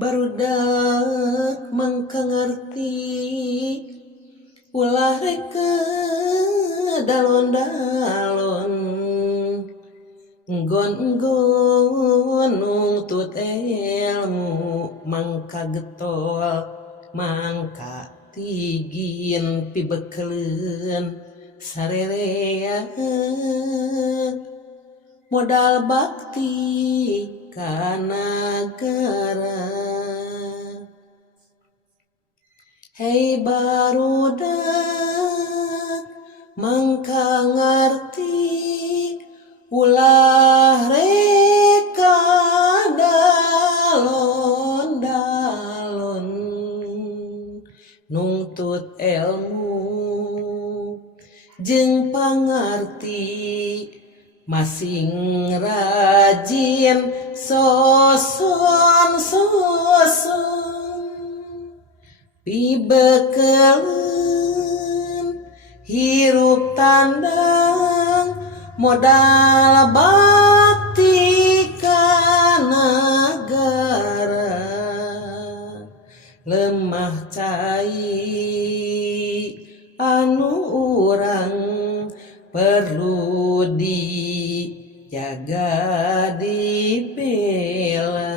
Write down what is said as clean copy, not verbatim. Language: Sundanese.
Barudak mangka ngarti ulah rek dalon-dalon nggon-nggon nungtut ilmu mangka getol mangka tigin pibekeleun sarerea modal bakti ka nagara. Hei barudak mangka ngarti ulah reka dalon-dalon nungtut ilmu jeung pangarti masing rajin soson pibekeleun hirup tandang modal bakti ka nagara lemah cai anu urang perlu dijaga dibela.